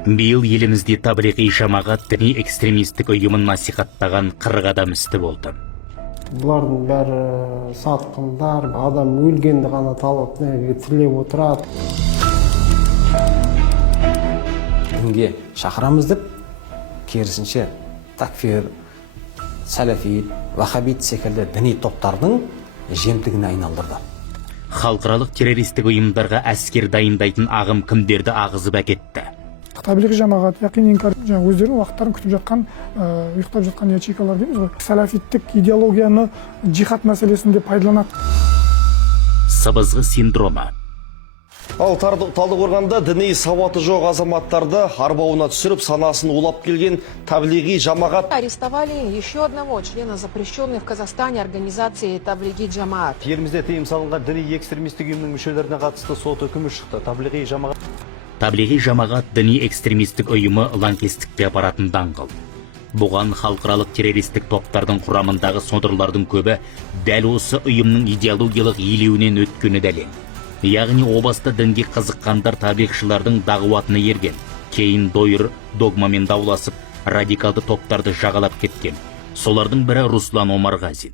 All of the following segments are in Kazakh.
Биыл елімізде таблиғи жамағат діни экстремистік ұйымын насихаттаған 40 адам істі болды. Бұлардың бәрі сатқындар, адам өлгенді ғана тілеп отырады. Дінге шақырамыз деп, керісінше такфир, сәләфит, вахабит секілді діни топтардың жемтігіне айналдырды. Халықаралық террористік ұйымдарға әскер дайындайтын ағым кімдерді ағызып әкетті? Таблиғи жамағат, яқин инкар, өздерінің уақыттарын күтіп жатқан, ұйықтап жатқан ячейкалар дейміз ғой. Сәләфиттік идеологияны джихад мәселесінде пайдаланады. Сыбызғы синдромы. Ал Талдықорғанда діни сауаты жоқ азаматтарды арбауына түсіріп, санасын улап келген таблиғи жамағат. Арестовали еще одного члена запрещенной в Казахстане организации Таблиғи жамағат. Елімізде тыйым салынған діни экстремистік ұйымның мүшелеріне қатысты сот үкімі шықты. Таблиғи жамағат діни экстремистік ұйымы лаңкестікке апаратын даңғыл. Бұған халықаралық террористік топтардың құрамындағы содырлардың көбі дәл осы ұйымның идеологиялық илеуінен өткені дәлел. Яғни обаста дінге қызыққандар табиғшылардың дағуатына ерген, кейін дойыр догмамен дауласып, радикалды топтарды жағалап кеткен. Солардың бірі Руслан Омарғазин.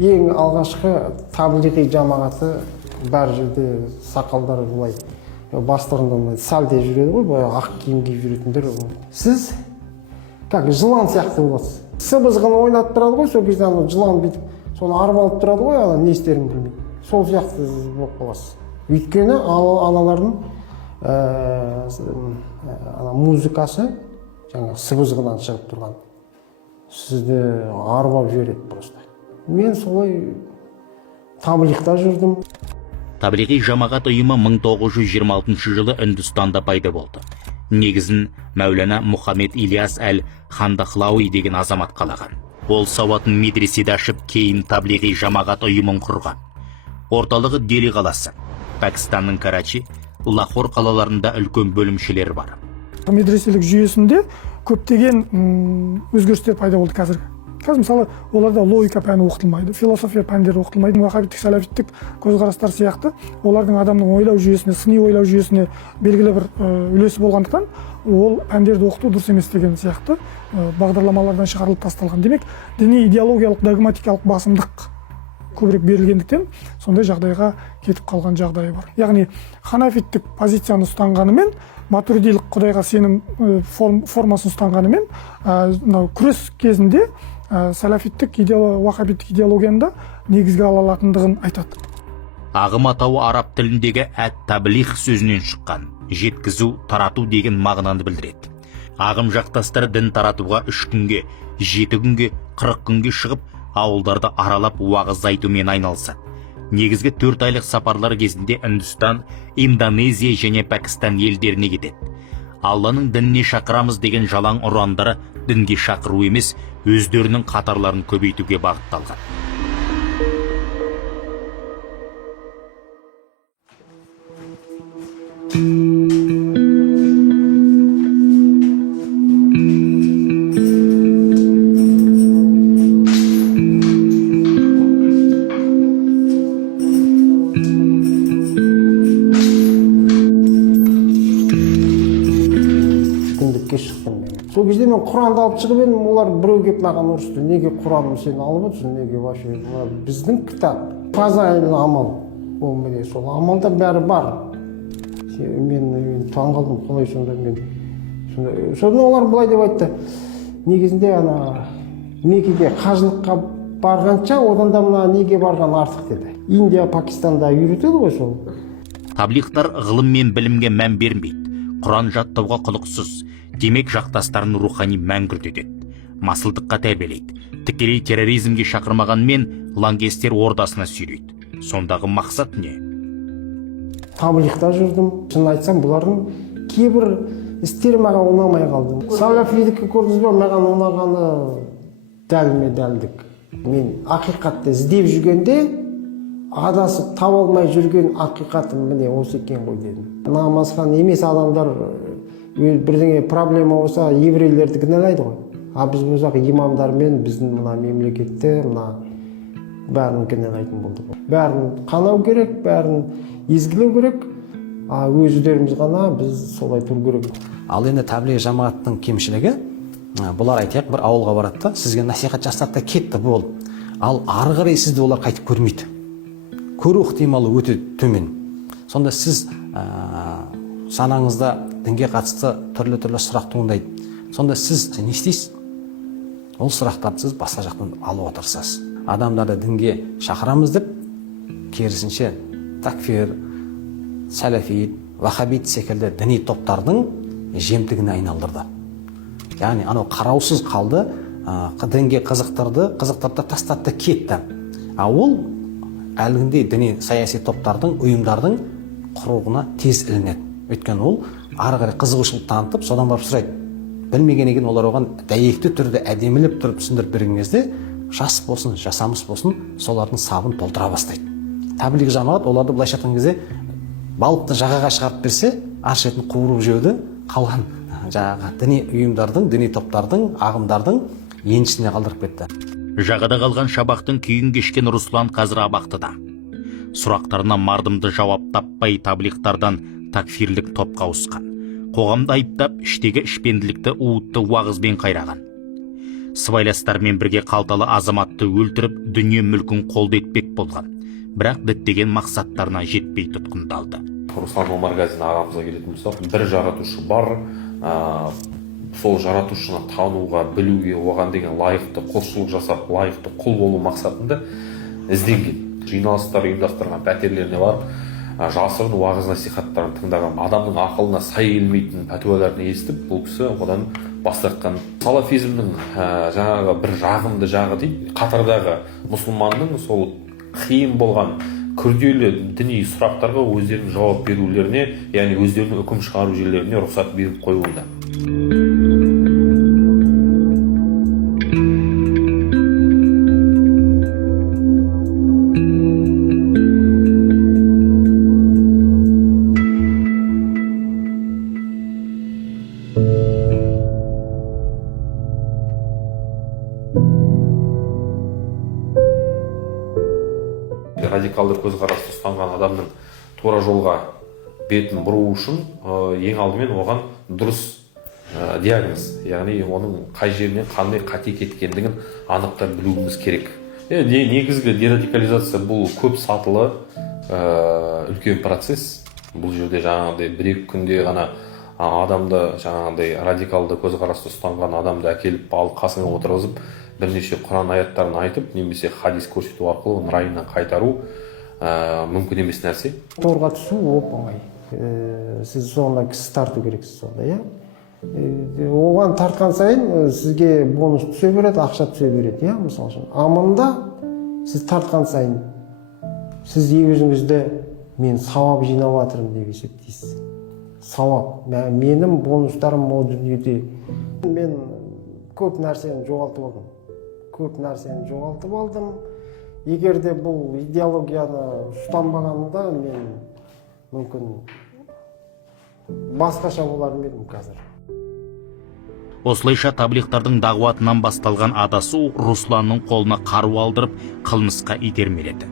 Ең алғашқы таблиғи жамағаты бәр жерде сақалдар бұлай бастығында сәлде жүреді ғой, ақ киім киіп жүретіндер. Сіз как жылан сияқты боласыз. Сыбызғыны ойнатып тұрады ғой, сол кезде жылан бүйтіп, соны арбалып тұрады ғой, не істерін білмейді. Сол сияқты болып қаласыз. Өйткені аналардың музыкасы сыбызғыдан шығып тұрған. Сізді арбап жібереді просто. Мен солай таблиғта жүрдім. Таблиғи жамағат ұйымы 1926 жылы Үндістанда пайда болды. Негізін Мәулана Мұхаммед Ильяс әл-Хандахлауи деген азамат қалаған. Ол сауатын медреседе ашып, кейін таблиғи жамағат ұйымын құрған. Орталығы Дели қаласы. Пәкістанның Карачи, Лахор қалаларында үлкен бөлімшелер бар. Медреселік жүйесінде көптеген өзгерістер пайда болды қазір. Қазір мысалы оларда логика пәні оқытылмайды, философия пәндері оқытылмайды. Вахабиттік, сәләфиттік көзқарастар сияқты олардың адамның ойлау жүйесіне, сыни ойлау жүйесіне белгілі бір үлесі болғандықтан ол пәндерді оқыту дұрыс емес деген сияқты бағдарламалардан шығарылып тасталған. Демек, діни идеологиялық догматикалық басымдық көбірек берілгендіктен сондай жағдайға кетіп қалған жағдайы бар. Яғни ханафиттік позицияны ұстанғанымен, матуридилік құдайға сенім формасын ұстанғанымен, күрес кезінде сәләфиттік вахабиттік идеологияны да негізге ала алатындығын айтады. Ағым атауы араб тіліндегі әт-таблиғ сөзінен шыққан, жеткізу, тарату деген мағынаны білдіреді. Ағым жақтастары дін таратуға 3 күнге, 7 күнге, 40 күнге шығып, ауылдарды аралап уағыз айтумен айналысады. Негізгі 4 айлық сапарлар кезінде Үндістан, Индонезия және Пәкістан елдеріне кетеді. Алланың дініне шақырамыз деген жалаң ұрандары дінге шақыру емес, өздерінің қатарларын көбейтуге бағытталған. Сол кезде мен Құранды алып шығып едім, олар біреу келіп маған ұрысты. Неге Құранды сен алып отырсың, неге вообще? Біздің кітап, фазаиль амал. Ол міне сол амалда бәрі бар. Мен таңғалдым, қалай сонда мен. Содан олар былай деп айтты. Негізінде Меккеге қажылыққа барғанша, одан да мына неге барған артық деді. Индия, Пакистанда үйретеді ғой сол. Таблиғтар ғылым мен білімге мән бермейді. Құран жаттауға құлықсыз. Демек жақтастарын рухани мәңгүрт етеді. Масылдыққа тәрбиелейді. Тікелей терроризмге шақырмағанмен лаңкестер ордасына сүйрейді. Сондағы мақсат не? Таблиғта жүрдім. Шын айтсам, бұлардың кейбір істері маған ұнамай қалды. Сәләфидікті көрдіңіз бе, маған ұнағаны дәлме-дәлдік. Мен ақиқатты іздеп жүргенде, адасып таба алмай жүрген ақиқатым міне осы екен ғой дедім. Намазхан емес адамдар бірдеңе проблема болса, еврейлерді кінәлайды ғой. Біз өзақ имамдармен біздің мына мемлекетте, мына бәрін кінәлайтын болды. Бәрін қанау керек, бәрін езгілеу керек, өздеріміз ғана біз солай тұру керек. Ал енді таблиғ жамағаттың кемшілігі, бұлар айтайық бір ауылға барады да, сізге насихат жасады да кетті болды. Ал ары қарай сізді олар қайтып көрмейді. Көру ықтималы өте төмен. Сонда сіз санаңызда дінге қатысты түрлі сұрақ туындайды. Сонда сіз не істейсіз? Ол сұрақтарды сіз басқа жақтан алуға тырысасыз. Адамдарды дінге шақырамыз деп, керісінше такфир, сәләфит, вахабит секілді діни топтардың жемтігіне айналдырды. Яғни анау қараусыз қалды, дінге қызықтырды тастатты кетті. Ол әлгіндей діни саяси топтардың, ұйымдардың құруына тез ілінеді. Өйткені ол ары қарай қызығушылық танытып, содан барып сұрайды. Білмеген екен олар оған дәйекті түрде әдемілеп тұрып түсіндіріп берген кезде, жас болсын, жасамыс болсын, солардың сабын толтыра бастайды. Таблиғ жамағат оларды былайша айтқан кезде балықты жағаға шығарып берсе, ар шетін қуырып жеуді қалған жаңағы діни ұйымдардың, діни топтардың, ағымдардың еншісіне қалдырып кетті. Жағада қалған шабақтың күйін кешкен Руслан қазір абақтыда. Сұрақтарына мардымды жауап таппай таблиғтардан такфирлік топқа ауысқан. Қоғамды айыптап, іштегі ішпенділікті уытты уағызбен қайраған. Сыбайластармен бірге қалталы азаматты өлтіріп, дүние мүлкін қолды етпек болған. Бірақ діттеген мақсаттарына жетпей тұтқындалды. Руслан Омарғазин ағамызға келетін болсақ, бір жаратушы бар, сол жаратушыны тануға, білуге, оған деген лайықты құлшылық жасап, лайықты құл болу мақсатында ізденген. Жиналыстар ұйымдастырған пәтерлеріне барып, жасырын уағыз насихаттарын тыңдаған, адамның ақылына сай келмейтін пәтуаларын естіп, бұл кісі одан бас тартқан. Салафизмнің жаңағы бір жағымды жағы дейді, қатардағы мұсылманның сол қиын болған күрделі діни сұрақтарға өздерінің жауап берулеріне, яғни өздерінің үкім шығару жерлеріне рұқсат беріп қоюында. Радикалды көзқарасты ұстанған адамның тура жолға бетін бұру үшін ең алдымен оған дұрыс диагноз, яғни оның қай жерінен қандай қате кеткендігін анықтап білуіміз керек. Негізгі дерадикализация бұл көп сатылы үлкен процесс. Бұл жерде жаңағыдай бір-екі күнде ғана адамды жаңағыдай радикалды көзқарасты ұстанған адамды әкеліп алып қасына отырғызып бірнеше Құран аяттарын айтып, немесе хадис көрсету арқылы оның райынан қайтару мүмкін емес нәрсе. Торға түсу оп-оңай. Сіз соңында кісі тарту керексіз сонда, иә? Оған тартқан сайын сізге бонус түсе береді, ақша түсе береді, иә, мысалы үшін. Амында сіз тартқан сайын сіз өзіңізді мен сауап жинап жатырмын деп есептейсіз. Сауап, менің бонустарым ол дүниеде. Мен көп нәрсені жоғалтып алдым. Егер де бұл идеологияны ұстанбағанымда мен мүмкін басқаша болар едім қазір. Осылайша таблиғтардың дағуатынан басталған адасу Русланның қолына қару алдырып, қылмысқа итермеледі.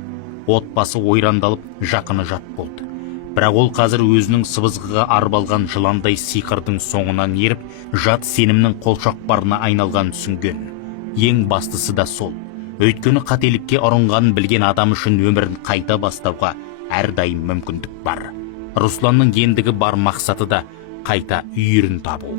Отбасы ойрандалып, жақыны жат болды. Бірақ ол қазір өзінің сыбызғыға арбалған жыландай сиқырдың соңынан еріп, жат сенімнің қолшоқпарына айналған түсінген. Ең бастысы да сол. Өйткені қателікке ұрынғанын білген адам үшін өмірін қайта бастауға әрдайым мүмкіндік бар. Русланның ендігі бар мақсаты да қайта үйірін табу.